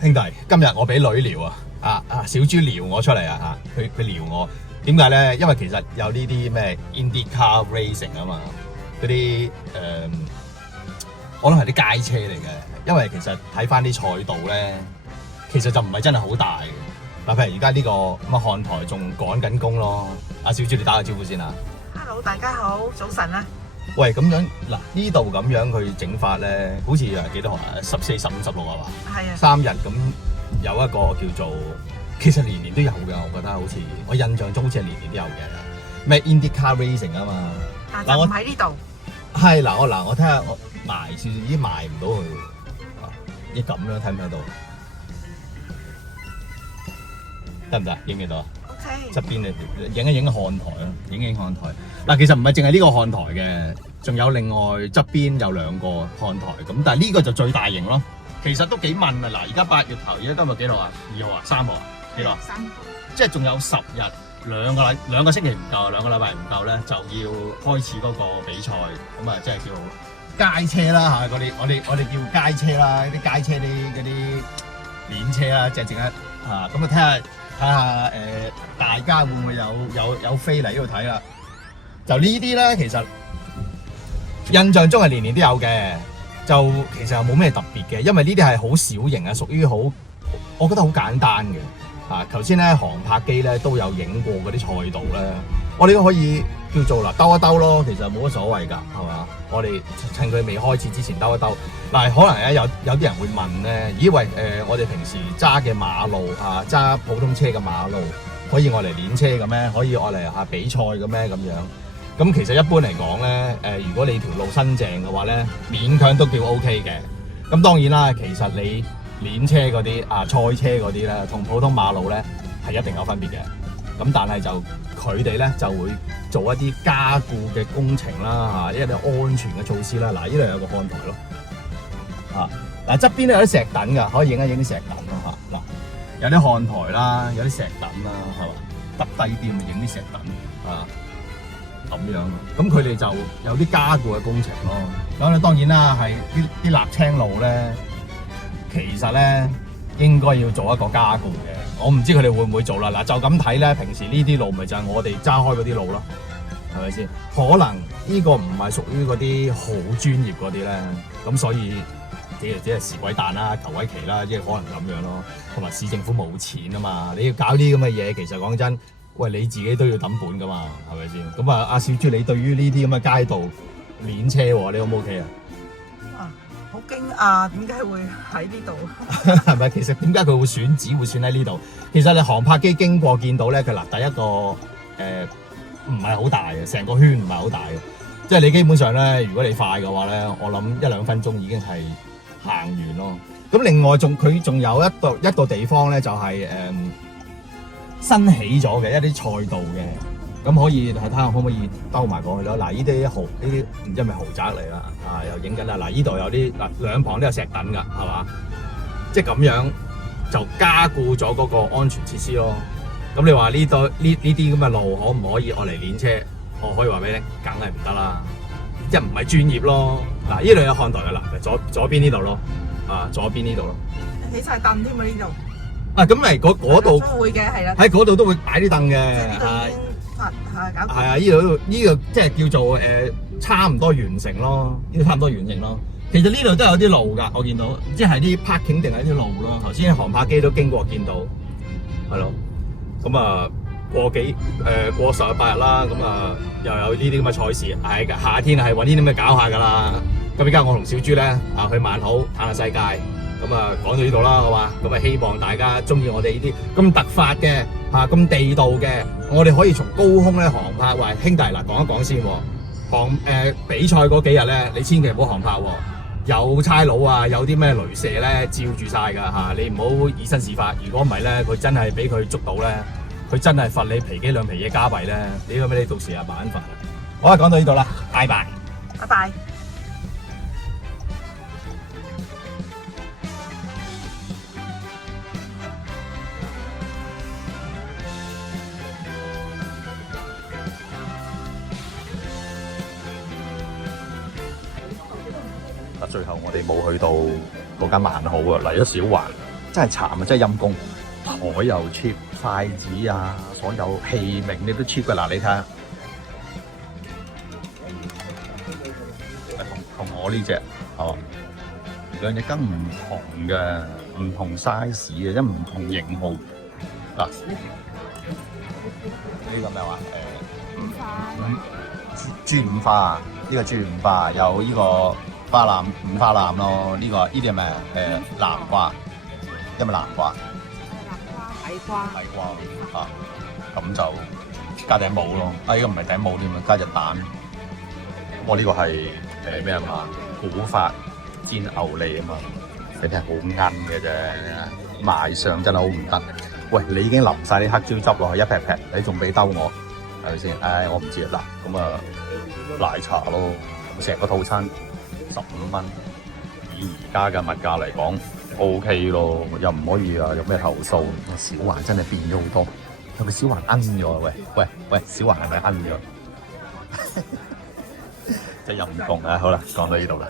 兄弟，今日我俾女撩小豬撩我出嚟佢撩我，點解咧？因為其實有呢啲咩 IndyCar Racing 啊嘛，嗰啲我諗係啲街車嚟嘅。因為其實睇翻啲賽道咧，其實就唔係真係好大嘅。嗱，譬如而家呢個咁啊，看台仲趕緊工咯。阿小豬，你打個招呼先啊 Hello， 大家好，早晨啊！喂，咁樣嗱，呢度咁樣佢整法咧，好似係幾多號啊？14、15、16係嘛？係啊，3日咁有一個叫做，其實年年都有嘅，我覺得好似我印象中好似係年年都有嘅。咩 IndyCar Racing 啊嘛？但就唔喺呢度。係嗱，我睇下我埋少少，已經埋唔到佢。咦咁樣睇唔睇到？得唔得？影唔影到啊？側邊你影一影看台咯，影一影看台。嗱，其實唔係淨係呢個看台嘅，仲有另外側邊有2個看台。咁但係呢個就最大型咯。其實都幾問啊！嗱，而家8月頭，而家今日幾號啊？2號啊？3號啊？幾號啊？3號。即係仲有10日，兩個星期唔夠，2個禮拜唔夠咧，就要開始嗰個比賽。咁啊，即係叫街車啦嚇，我哋叫街車啦，啲街車嗰啲鏈車啦，即係咁啊睇下大家會唔會有飛嚟呢度睇啦？就呢啲咧，其實印象中係年年都有嘅，就其實又冇咩特別嘅，因為呢啲係好小型啊，屬於我覺得好簡單嘅。頭先咧航拍機咧都有影過嗰啲賽道咧，我哋都可以叫做兜一兜咯，其實冇乜所謂㗎，係嘛？我哋趁佢未開始之前兜一兜。嗱，可能咧有啲人會問咧，咦喂，我哋平時揸嘅馬路揸普通車嘅馬路，可以愛嚟練車嘅咩？可以愛嚟比賽嘅咩？咁樣咁其實一般嚟講咧，如果你條路新淨嘅話咧，勉強都叫 OK 嘅。咁當然啦，其實你練車嗰啲賽車嗰啲咧，同普通馬路咧係一定有分別嘅。咁但係就佢哋咧就會做一啲加固嘅工程啦，一啲安全嘅措施啦。嗱，呢度有個看台咯，嗱側邊咧有啲石凳㗎，可以影一影啲石凳咯嚇。嗱，有啲看台啦，有啲石凳啦，係嘛？耷低啲咪影啲石凳咁樣。咁佢哋就有啲加固嘅工程咯。咁咧當然啦，係啲瀝青路咧，其實咧應該要做一個加固嘅。我唔知佢哋會唔會做啦。嗱，就咁睇咧，平時呢啲路咪就係我哋揸開嗰啲路咯，係咪先？可能呢個唔係屬於嗰啲好專業嗰啲咧，咁所以只係時鬼彈啦、求鬼期啦，即係可能咁樣咯。同埋市政府冇錢啊嘛，你要搞啲咁嘅嘢，其實講真，喂你自己都要揼本噶嘛，係咪先？咁阿小豬，你對於呢啲咁嘅街道練車喎，你 O 唔 OK 啊？好驚訝，點解會喺呢度？係咪？其實點解佢會選喺呢度？其實你航拍機經過見到咧，佢第一個唔係好大嘅，成個圈唔係好大嘅，即係你基本上咧，如果你快嘅話咧，我諗1-2分鐘已經係行完咯。咁另外佢仲有一個地方咧，就係新起咗嘅一啲賽道嘅。咁可以睇下可唔可以兜埋過去咯？嗱，呢啲唔知係咪豪宅嚟啦？又影緊啦！嗱，呢度有啲兩旁都有石凳㗎，係嘛？即係咁樣就加固咗嗰個安全設施咯。咁你話呢啲咁嘅路可唔可以愛嚟練車？我可以話俾你聽，梗係唔得啦，即係唔係專業咯。嗱，呢度有看台㗎啦，左邊呢度咯，左邊呢度咯。起晒凳添啊！呢度咁咪嗰度都會嘅，係啦。喺嗰度都會擺啲凳嘅，係啊，呢度即係叫做差唔多完成咯，呢度差唔多完成咯。其實呢度都有啲路㗎，我見到，即係啲 parking 定係啲路咯。頭先航拍機都經過見到，係咯。咁過10日8日啦，咁又有呢啲咁嘅賽事，係㗎。夏天係揾啲咁嘅搞下㗎啦。咁而家我同小豬咧去萬好嘆下世界，講到呢度啦，好嘛？咁希望大家中意我哋呢啲咁突發嘅咁地道嘅，我哋可以從高空咧航拍。喂，兄弟嗱，講一講先喎，比賽嗰幾日咧，你千祈唔好航拍喎，有差佬有啲咩雷射咧照住晒㗎你唔好以身試法。如果唔係咧，佢真係俾佢捉到咧，佢真係罰你皮幾兩皮嘢加幣咧，你到時啊麻煩。好啦，講到呢度啦，拜拜。拜拜。最後我哋冇去到嗰間萬好啊，嚟咗小環。真係慘啊！真係陰公，台又 cheap，筷子啊，所有器皿你都 cheap 㗎。嗱，你睇下，同我呢隻哦，兩隻羹唔同嘅，唔同 size 嘅，即唔同型號。嗱，呢個咩話？豬五花啊！呢個豬五花有呢個花腩五花腩咯。呢啲係咩？南瓜，有冇南瓜？矮瓜啊，咁就加頂帽咯。啊，呢個唔係頂帽添啊，加隻蛋。我呢個係咩啊嘛？古法煎牛脷啊嘛，你睇好奀嘅啫，賣相真係好唔得。喂，你已經淋晒啲黑椒汁落去一劈劈，你仲俾兜我，係咪先？唉，我唔知啊。嗱，咁啊奶茶咯，成個套餐15蚊，以而家嘅物價嚟講 OK 咯，又唔可以啊有咩投訴。小環真係變咗好多，係咪小環奀咗？喂，小環係咪奀咗？真係陰公啊！好啦，講到呢度啦。